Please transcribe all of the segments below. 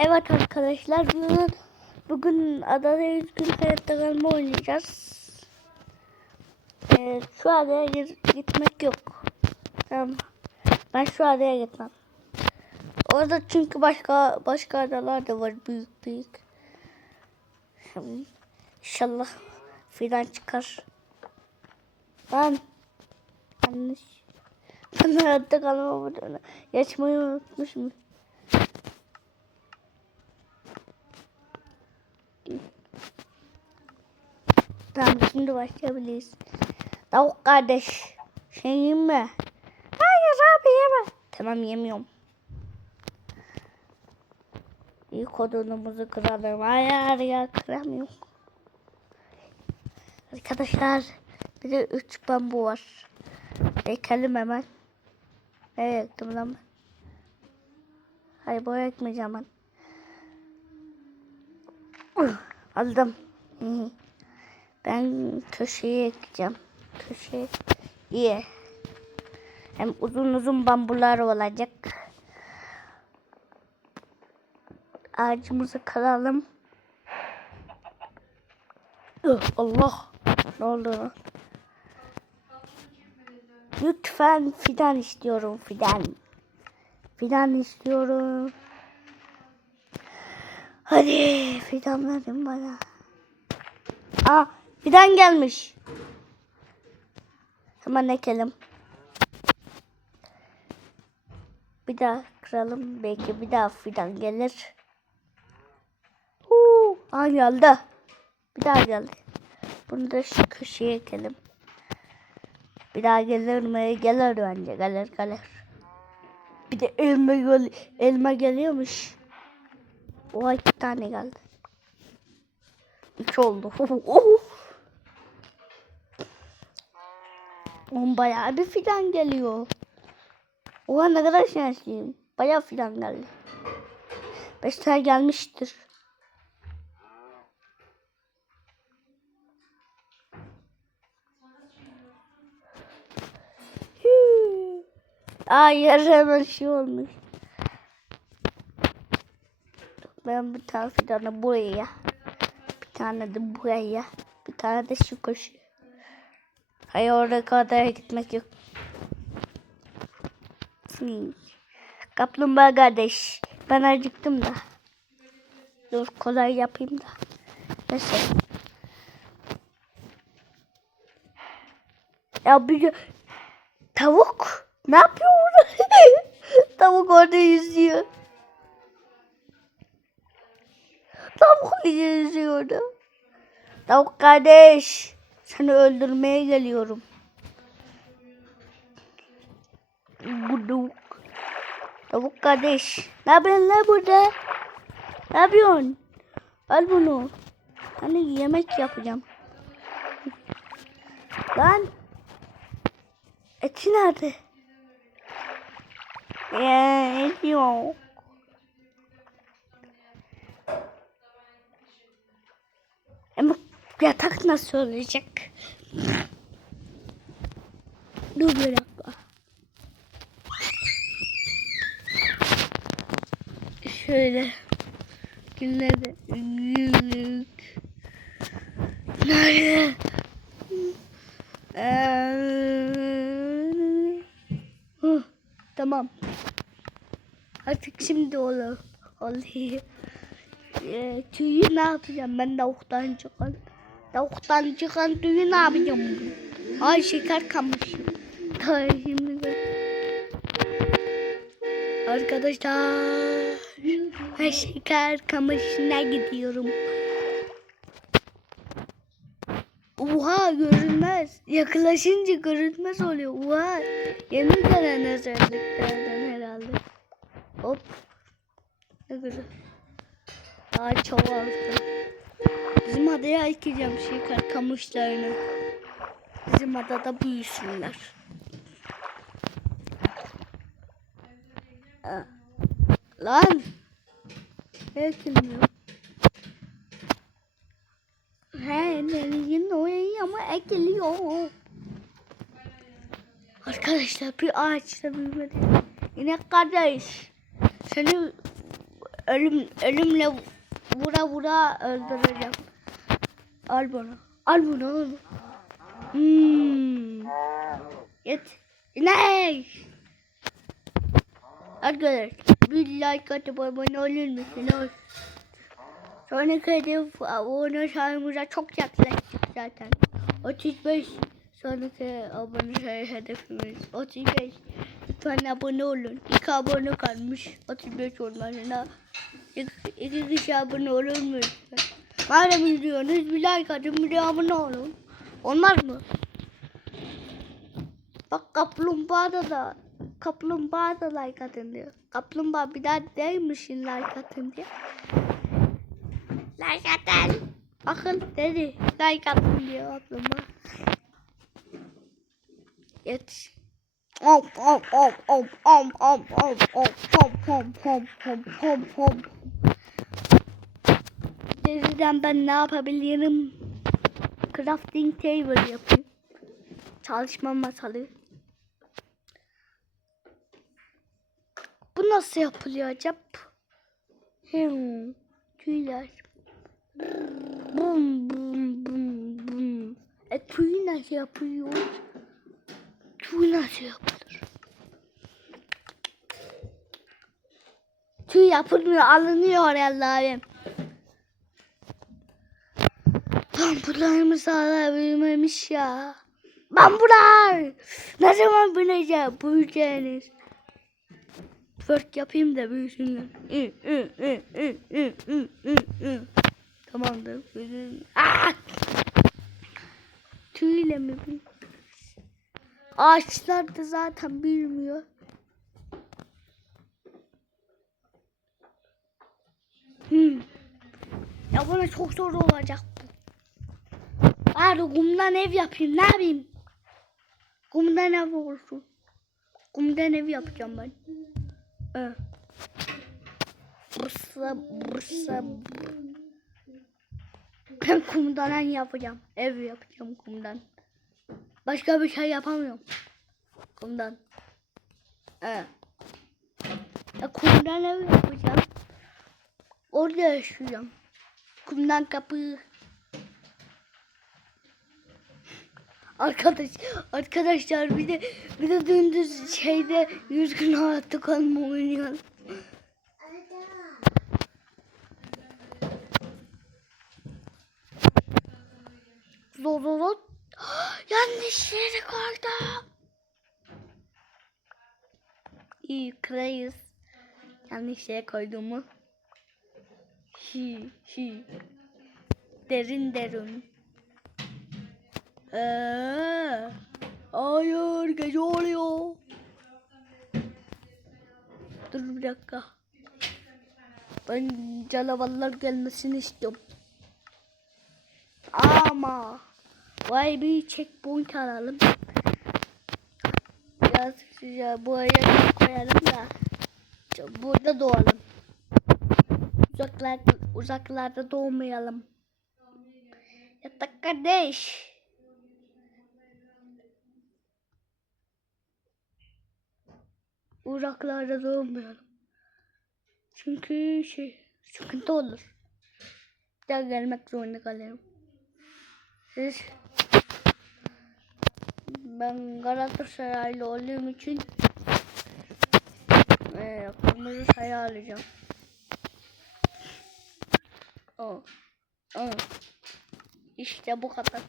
Evet arkadaşlar bugün bugün adada 100 gün hayatta kalma oynayacağız. Ee, şu adaya gitmek yok. Tamam. Ben şu adaya gitmem. Orada çünkü başka başka adalar da var büyük büyük. İnşallah fidan çıkar. Ben yanlış. Ben hayatta kalma burada. Geçmeyi unutmuşum. Tamam şimdi başlayabiliriz. Tavuk kardeş. Şey yiyeyim mi? Hayır abi yeme. Tamam yemiyorum. İlk odunumuzu kıralım. Hayır ya kıramıyorum. Arkadaşlar bir de üç bambu var. Ekelim hemen. Nereye ektim lan ben? Hayır buraya ekmeyeceğim ben. Aldım. Ben köşeye ekeceğim. Köşeye. İyi. Hem uzun uzun bambular olacak. Ağacımızı kıralım. Ih, Allah. Ne oldu? Lütfen fidan istiyorum fidan. Fidan istiyorum. Hadi fidan verin bana. Aa fidan gelmiş. Hemen ekelim. Bir daha kıralım. Belki bir daha fidan gelir. Huu, aa geldi. Bir daha geldi. Bunu da şu köşeye ekelim. Bir daha gelir mi? Gelir bence. Gelir gelir. Bir de elma, gel elma geliyormuş. Oha iki tane geldi. Üç oldu. Oğlum bayağı bir fidan geliyor. Oha ne kadar şanslıyım. Bayağı fidan geldi. Beş tane gelmiştir. Yarı hemen şey olmuş. Ben bir tane fidanı buraya. Bir tane de buraya. Bir tane de şu köşe. Hayır oraya kadar gitmek yok. Kaplumbağa kardeş. Ben acıktım da. Dur kolay yapayım da. Mesela. Ya bir tavuk ne yapıyor burada? tavuk orada yüzüyor. Tavuk yüzüyor orada. Tavuk kardeş. Seni öldürmeye geliyorum. Guduk. Tavuk kardeş. Ne yapıyorsun lan burada? Ne yapıyorsun? Al bunu. Hani yemek yapacağım. Lan. Eti nerede? Ya, et yok. Ama yatak nasıl olacak? Dur bir dakika. Şöyle. Günlerde günlük. Nerede? Hı, tamam. Artık şimdi olur. Oluyor. Ee, tüyü ne yapacağım ben tavuktan çıkan? Tavuktan çıkan tüyü ne yapacağım bugün? Ay şeker şimdi de. Arkadaşlar. Ben şeker kamışına gidiyorum. Oha görünmez. Yaklaşınca görünmez oluyor. Oha. Yeni gelen özelliklerden herhalde. Hop. Ne güzel. Daha çoğaldı. Bizim adaya ekeceğim şeker kamışlarını. Bizim adada büyüsünler. Lan. Ne ekilmiyor? He, nereye oraya ama ekiliyor. Arkadaşlar bir ağaçta büyümedi. İnek kardeş. Seni ölüm ölümle vura vura öldüreceğim. Al bunu. Al bunu. Al. Hmm. Git. Ne? Arkadaşlar bir like atıp abone olur musunuz? Sonraki hedef abone sayımıza çok yaklaştık zaten. 35 sonraki abone sayı hedefimiz 35. Lütfen abone olun. 2 abone kalmış 35 olmasına. 2 kişi abone olur mu? Madem izliyorsunuz bir like atın bir de abone olun. Olmaz mı? Bak kaplumbağada da kaplumbağa da like atın diyor. Kaplumbağa bir daha değil misin like atın diyor. Like atın. Bakın dedi. Like atın diyor kaplumbağa. Yet. Om Deriden ben ne yapabilirim? Crafting table yapayım. Çalışma masalı. Bu nasıl yapılıyor acaba? Hmm, tüyler. Bum bum bum bum. E tüy nasıl yapıyor? Tüy nasıl yapılır? Tüy yapılmıyor, alınıyor oraya abim. Bambularımız hala büyümemiş ya. Bambular! Ne zaman büyüyecek? Büyüyeceğiniz. Twerk yapayım da büyüsünler. Tamamdır. Tüyle mi büyüyecek? Ağaçlar da zaten büyümüyor. Hmm. Ya bana çok zor olacak bu. Bari kumdan ev yapayım. Ne yapayım? Kumdan ev olsun. Kumdan ev yapacağım ben. Evet. Bursa, Bursa. Ben kumdan yapacağım. Ev yapacağım kumdan. Başka bir şey yapamıyorum. Kumdan. Evet. Ya kumdan ev yapacağım. Orada yaşayacağım. Kumdan kapı. Arkadaş, arkadaşlar bir de bir de gündüz şeyde yüz gün hayatta kalma oynayalım. Zor zor zor. Yanlış yere koydum. İyi kırayız. Yanlış yere koyduğumu. Hi hi. Derin derin. Eee, hayır gece oluyor. Dur bir dakika. Ben canavarlar gelmesini istiyorum. Ama vay bir checkpoint alalım. Biraz ya buraya koyalım da burada doğalım. Uzaklar, uzaklarda doğmayalım. Yatak kardeş. Uzaklarda doğmayalım. Çünkü şey sıkıntı olur. Bir daha gelmek zorunda kalırım. Siz ben Galatasaraylı olduğum için e, kırmızı sayı alacağım. O. O. İşte bu kadar.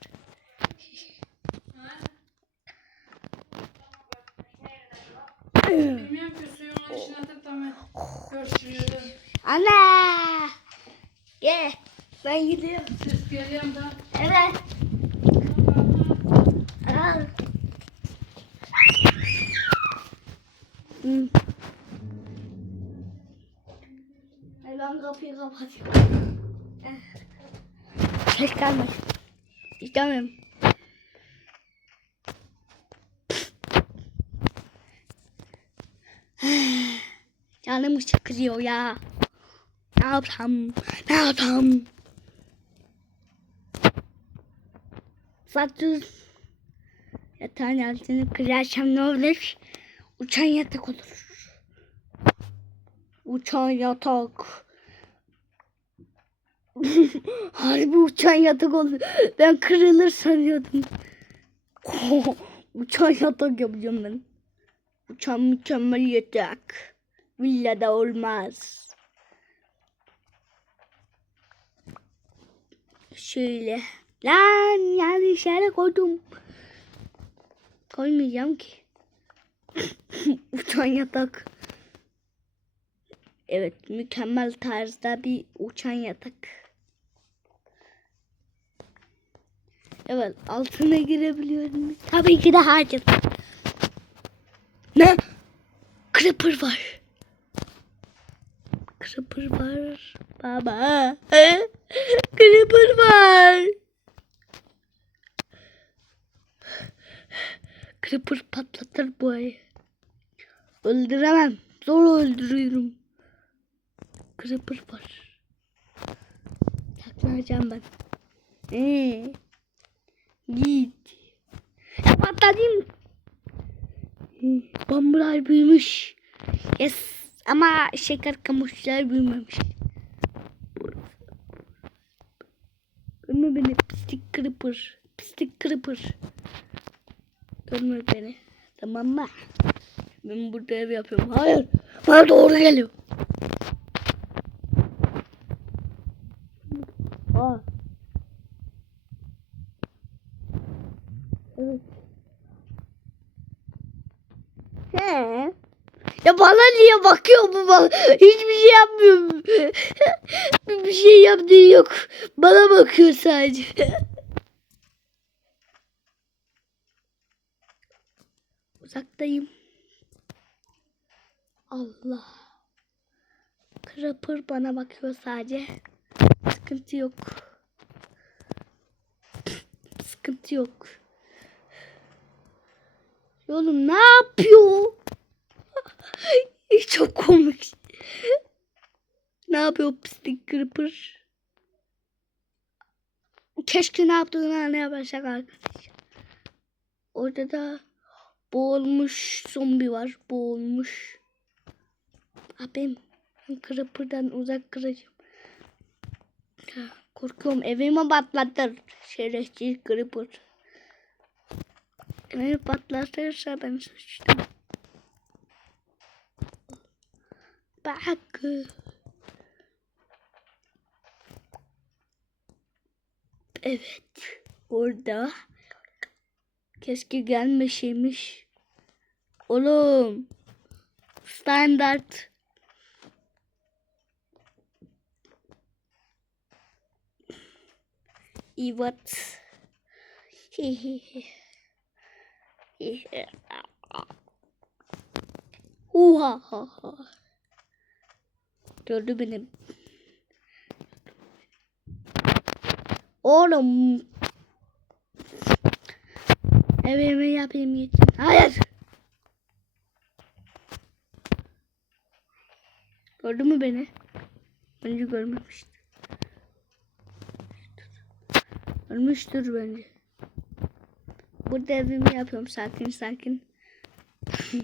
Bilmiyorum ki suyun içine atıp da mı görüşürüz. Ana! Ye. Ben gidiyorum. Ses geliyor da. Evet. Al. Ay, Ben kapıyı kapatıyorum. Ses gelmez. İstemiyorum. Canım sıkılıyor ya. Ne yapsam? Ne yapsam? Zaten yatağın altını kırarsam ne olur? Uçan yatak olur. Uçan yatak. Harbi uçan yatak oldu. Ben kırılır sanıyordum. uçan yatak yapacağım ben. Uçan mükemmel yatak. Villada olmaz. Şöyle. Lan yanlış yere koydum. Koymayacağım ki. Uçan yatak. Evet mükemmel tarzda bir uçan yatak. Evet altına girebiliyorum. Tabii ki de hayır. Ne? Creeper var. Creeper var. Baba. Creeper var. Creeper patlatır bu ayı. Öldüremem. Zor öldürüyorum. Creeper var. Saklanacağım ben. Ee, git. Ya patladım. Bambular büyümüş. Yes. Ama şeker kamışlar büyümemiş. Görme beni pislik creeper. Pislik creeper. Görme beni. Tamam mı? Ben burada ev yapıyorum. Hayır. Bana doğru geliyor. Aa. Evet. He. Ya bana niye bakıyor bu bana? Hiçbir şey yapmıyor. bir şey yaptığı yok. Bana bakıyor sadece. Uzaktayım. Allah. Creeper bana bakıyor sadece. Sıkıntı yok. Sıkıntı yok. Oğlum ne yapıyor? Çok komik. Ne yapıyor pislik Creeper? Keşke ne yaptığını anlayabilsek arkadaşlar. Orada da boğulmuş zombi var. Boğulmuş. Abim Creeper'dan uzak kıracağım. Korkuyorum evimi patlatır. Şerefsiz Creeper. Evimi patlatırsa ben sıçtım. Bak. Evet. Orada. Keşke gelmeseymiş. Oğlum. Standart. Evet. Uha ha ha. Gördü benim. Oğlum. Evime yapayım gitsin. Hayır. Gördü mü beni? Bence görmemiştir. Ölmüştür bence. Burada evimi yapıyorum sakin sakin.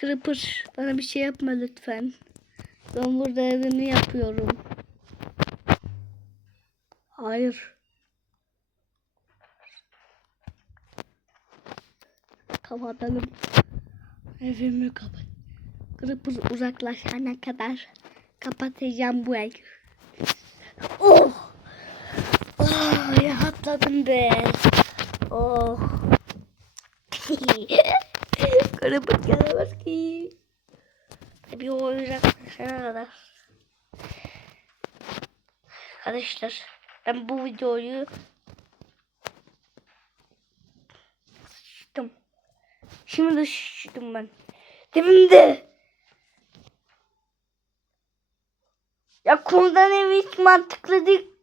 Creeper bana bir şey yapma lütfen. Ben burada evimi yapıyorum. Hayır. Kapatalım. Evimi kapat. Creeper uzaklaşana kadar kapatacağım bu evi. Oh! Oh, rahatladım be. Oh. Creeper gelemez ki. Bir oyuncak kadar. Arkadaşlar ben bu videoyu sıçtım. Şimdi de sıçtım ben. Demin de. Ya konudan evi hiç mantıklı değil.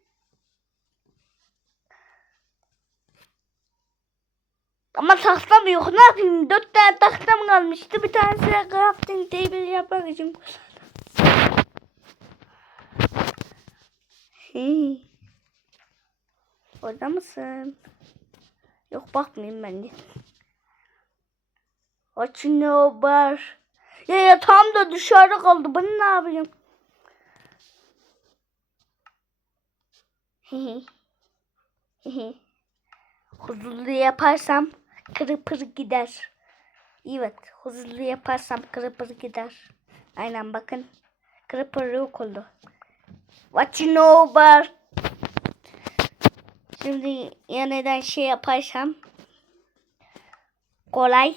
Ama tahtam yok. Ne yapayım? Dört tane tahtam kalmıştı. Bir tanesi crafting table yapmak için kullandım. Hey. Orada mısın? Yok bakmayayım ben de. Açın ne var? Ya yatağım da dışarıda kaldı. Ben ne yapacağım? huzurlu yaparsam kırpır gider. Evet, huzurlu yaparsam kırpır gider. Aynen bakın. Kırpır yok oldu. Know about? Şimdi yeniden şey yaparsam kolay.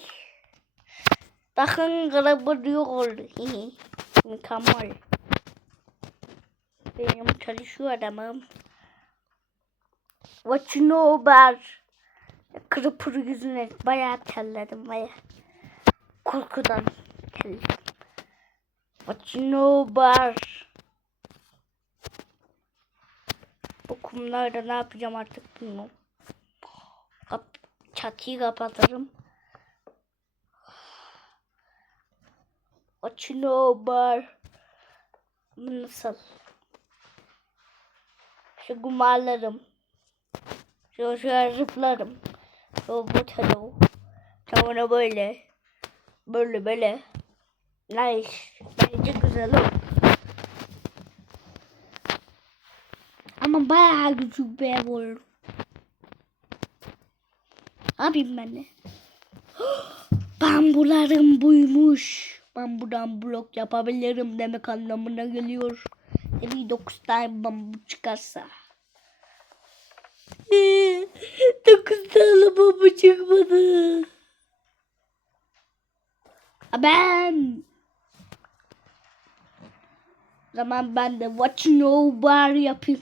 Bakın kırpır yok oldu. Mükemmel. Benim çalışıyor adamım. What you about? Kırpır yüzüne bayağı terledim bayağı. Korkudan terledim. What you know about? Bu kumlarda ne yapacağım artık bilmiyorum. Kap çatıyı kapatırım. What you know? Bu nasıl? Şu kumarlarım. Şu şöyle zıplarım. Bu tarafa. Sonra böyle. Böyle böyle. Nice. Bence güzel oldu. Ama bayağı küçük bir ev olur. Ne yapayım ben de? Bambularım buymuş. Ben buradan blok yapabilirim demek anlamına geliyor. Bir 9 tane bambu çıkarsa. 9 tane bambu çıkmadı. Ben. Zaman ben de know bar yapayım.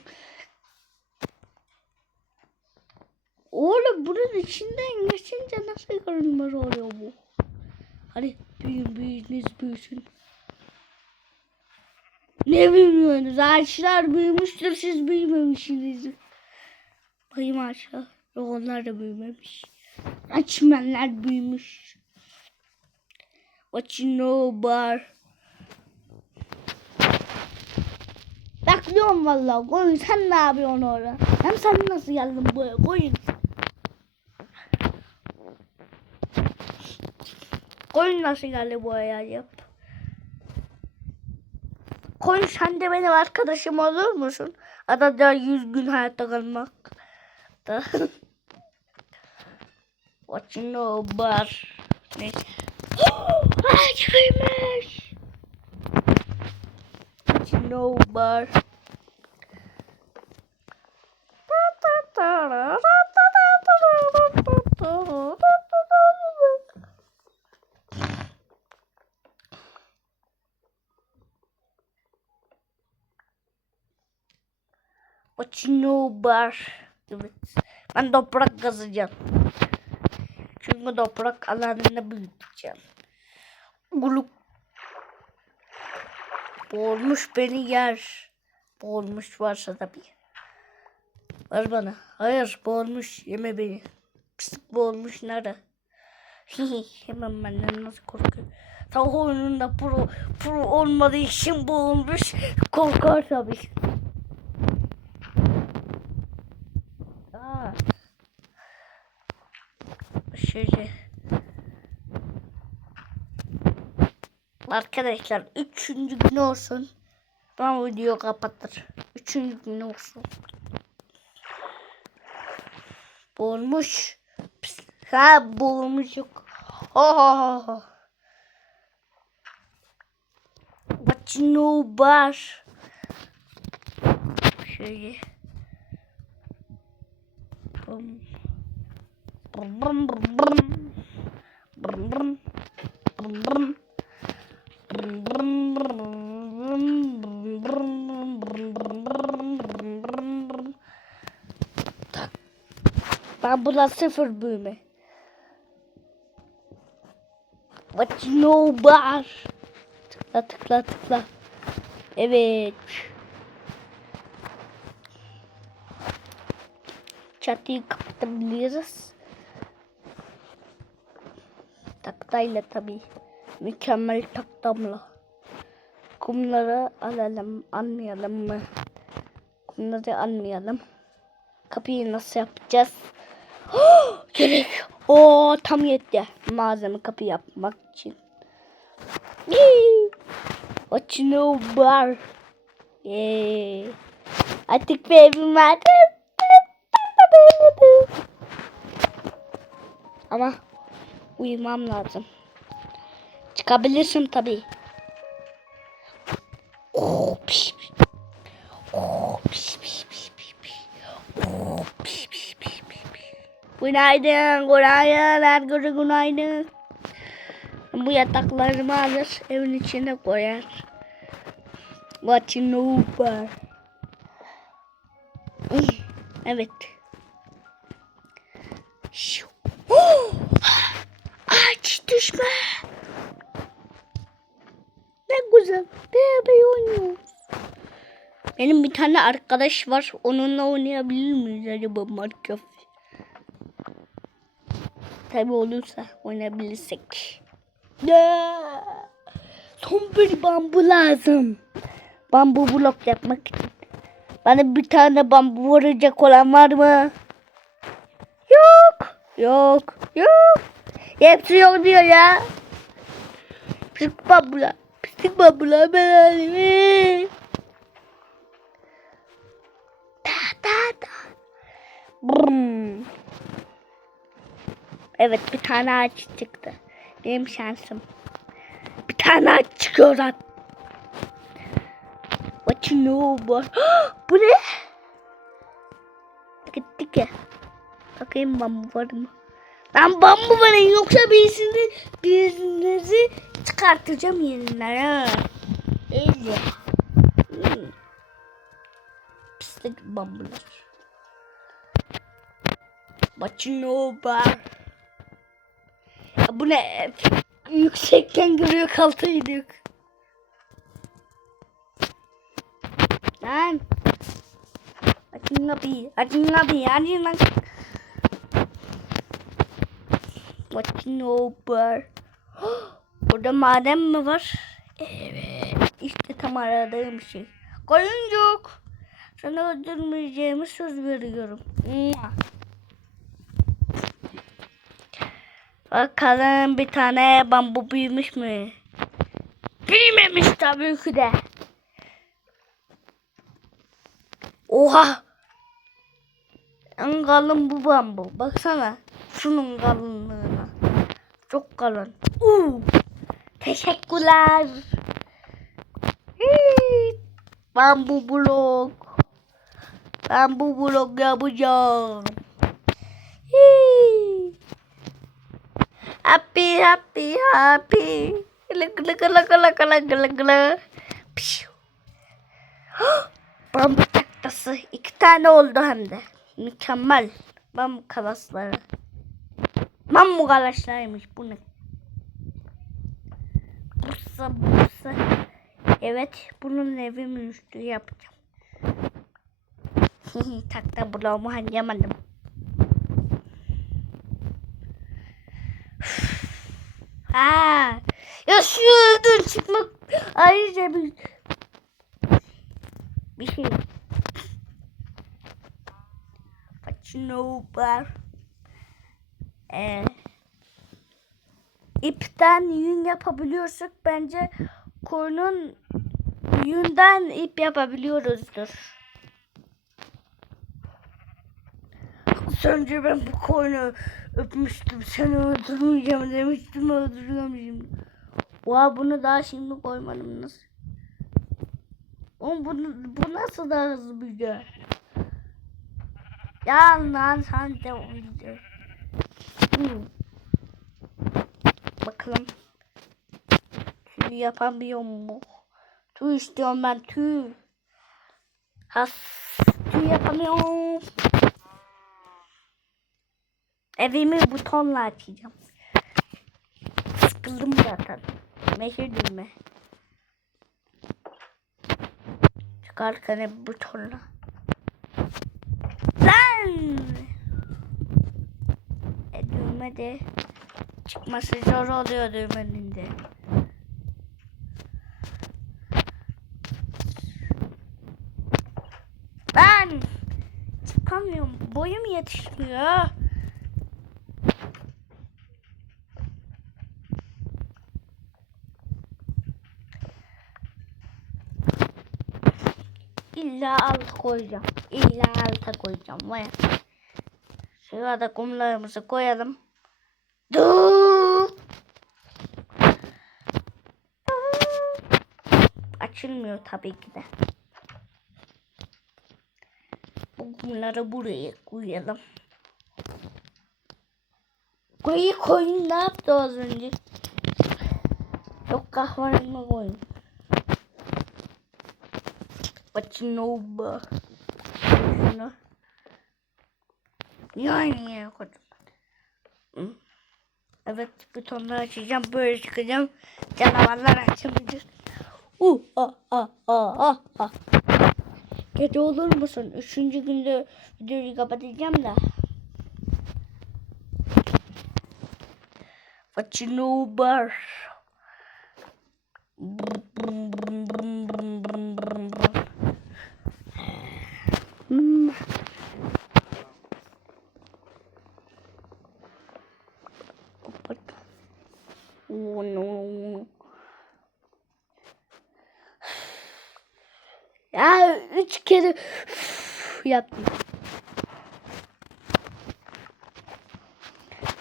Oğlum bunun içinden geçince nasıl görünmez oluyor bu? Hadi büyün büyüyünüz büyüsün. Ne büyümüyorsunuz? Ağaçlar büyümüştür siz büyümemişsiniz. Bakayım aşağı. Yok onlar da büyümemiş. Açmenler büyümüş. What you know bar. Bekliyorum vallahi. Koyun sen ne yapıyorsun orada? Hem sen nasıl geldin buraya? Koyun. Koyun nasıl geldi buraya yap. Koyun sen de benim arkadaşım olur musun? Adada yüz gün hayatta kalmak hatta. Watching no bar. Neyse. Oh, Ay çıkmış. Watching no bar. Watching no bar. Evet. Ben toprak kazacağım. Çünkü toprak alanını büyüteceğim. Gulup. Boğulmuş beni yer. Boğulmuş varsa tabii. Ver bana. Hayır boğulmuş yeme beni. Pislik boğulmuş nerede? Hemen benden nasıl korkuyor. Tavuk oyununda pro, pro olmadığı için boğulmuş. Korkar tabii. Aa. Şöyle. Arkadaşlar üçüncü gün olsun. Ben video kapatır. Üçüncü gün olsun. Boğulmuş. Ha boğulmuş yok. Ha. What you know bar. Şöyle. Bum. Tak. Ben buna sıfır büyüme. What you know bar. Tıkla tıkla tıkla. Evet. Çatıyı kapatabiliriz. Taktayla tabii. Mükemmel taktamla. Kumları alalım, almayalım mı? Kumları almayalım. Kapıyı nasıl yapacağız? Gerek. O tam yetti. Malzeme kapı yapmak için. What you know bar? Yeah. Artık bir evim vardı. Ama uyumam lazım. Çıkabilirsin tabii. Oh, piş, piş. Oh, piş, piş, piş, piş, piş. Oh, piş. Günaydın, günaydın, herkese günaydın. Bu yataklarımı alır, evin içine koyar. Watching over. Evet. Şu. Oh! Düşme. Ne güzel. Beraber oynuyoruz. Benim bir tane arkadaş var. Onunla oynayabilir miyiz acaba Minecraft? Tabi olursa oynayabilirsek. Ya. Son bir bambu lazım. Bambu blok yapmak için. Bana bir tane bambu vuracak olan var mı? Yok. Yok. Yok. Hepsi yok diyor ya. Pislik bambular. Pislik bambular ben. Da da da. Brum. Evet bir tane ağaç çıktı. Benim şansım. Bir tane ağaç çıkıyor lan. What you know boy? Bu ne? Gitti ki. Bakayım bambu var mı? Ben bambu var yoksa birisini birinizi çıkartacağım yerinden ha. İyice. Hmm. Pislik bambular. What you know Bu ne? Yüksekten görüyor kalta gidiyor. Lan. Açın kapıyı. Açın kapıyı. Açın lan. Watching over. Burada maden mi var? Evet. İşte tam aradığım şey. Koyuncuk. Sana öldürmeyeceğimi söz veriyorum. Bakalım bir tane bambu büyümüş mü? Büyümemiş tabii ki de. Oha! En kalın bu bambu. Baksana. Şunun kalınlığına. Çok kalın. Uu! Teşekkürler. Hii! Bambu blok. Bambu blok yapacağım. Hii! Happy, happy, happy. Gılı gılı gılı gılı gılı gılı. Pişu. Bambu taktası. iki tane oldu hem de. Mükemmel. Bambu kalasları. Bambu kalaslarıymış bu ne? Bursa bursa. Evet bunun evimin üstü yapacağım. Takta bloğumu harcamadım. Ha. Ya şu çıkmak ayrıca bir bir şey. Kaçınıyorlar. Ee, ipten yün yapabiliyorsak bence koyunun yünden ip yapabiliyoruzdur. Az önce ben bu koyunu öpmüştüm. Seni öldürmeyeceğim demiştim. Öldürüyorum şimdi. Oha bunu daha şimdi koymadım nasıl? Oğlum bu, bu nasıl daha hızlı büyüyor? Ya lan sen de uydu. Hmm. Bakalım. Tüy yapamıyor mu? Tüy istiyorum ben tüy. Has tüy yapamıyorum. Evimi butonla açacağım. Sıkıldım zaten. Meşe düğme. Çıkarken hep butonla. Lan! E, düğme çıkması zor oluyor düğmenin de. Ben çıkamıyorum. Boyum yetişmiyor. illa alta koyacağım. İlla alta koyacağım. Vay. Şurada kumlarımızı koyalım. Dur. Açılmıyor tabii ki de. Bu kumları buraya koyalım. Koyu koyun ne yaptı az önce? Yok kahverengi koyun. Paçinoba. Şunu. Niye aynı yere koydum? Evet butonları açacağım böyle çıkacağım. Canavarlar açılacak. Uh, ah, ah, ah, ah, ah. Gece olur musun? Üçüncü günde videoyu kapatacağım da. Paçinoba. Hmm. Ya üç kere yaptım.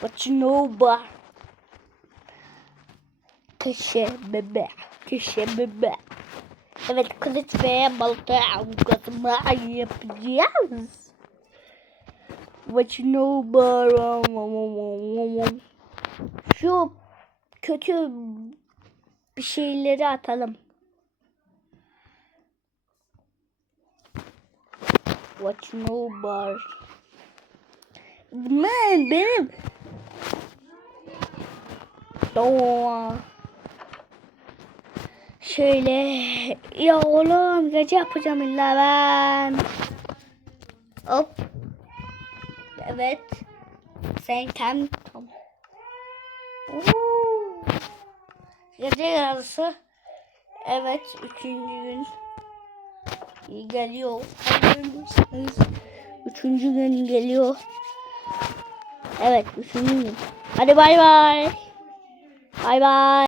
But you know what? Köşe bebe. Köşe bebe. Evet kılıç ve balta avukatımı yapacağız. What you know about Şu kötü bir şeyleri atalım. You know about Man benim Doğa Şöyle ya oğlum gece yapacağım illa ben. Hop. Evet. Sen tam tam. Oo. Gece yarısı. Evet üçüncü gün. Geliyor. Üçüncü gün geliyor. Evet üçüncü gün. Hadi bay bay. Bay bay.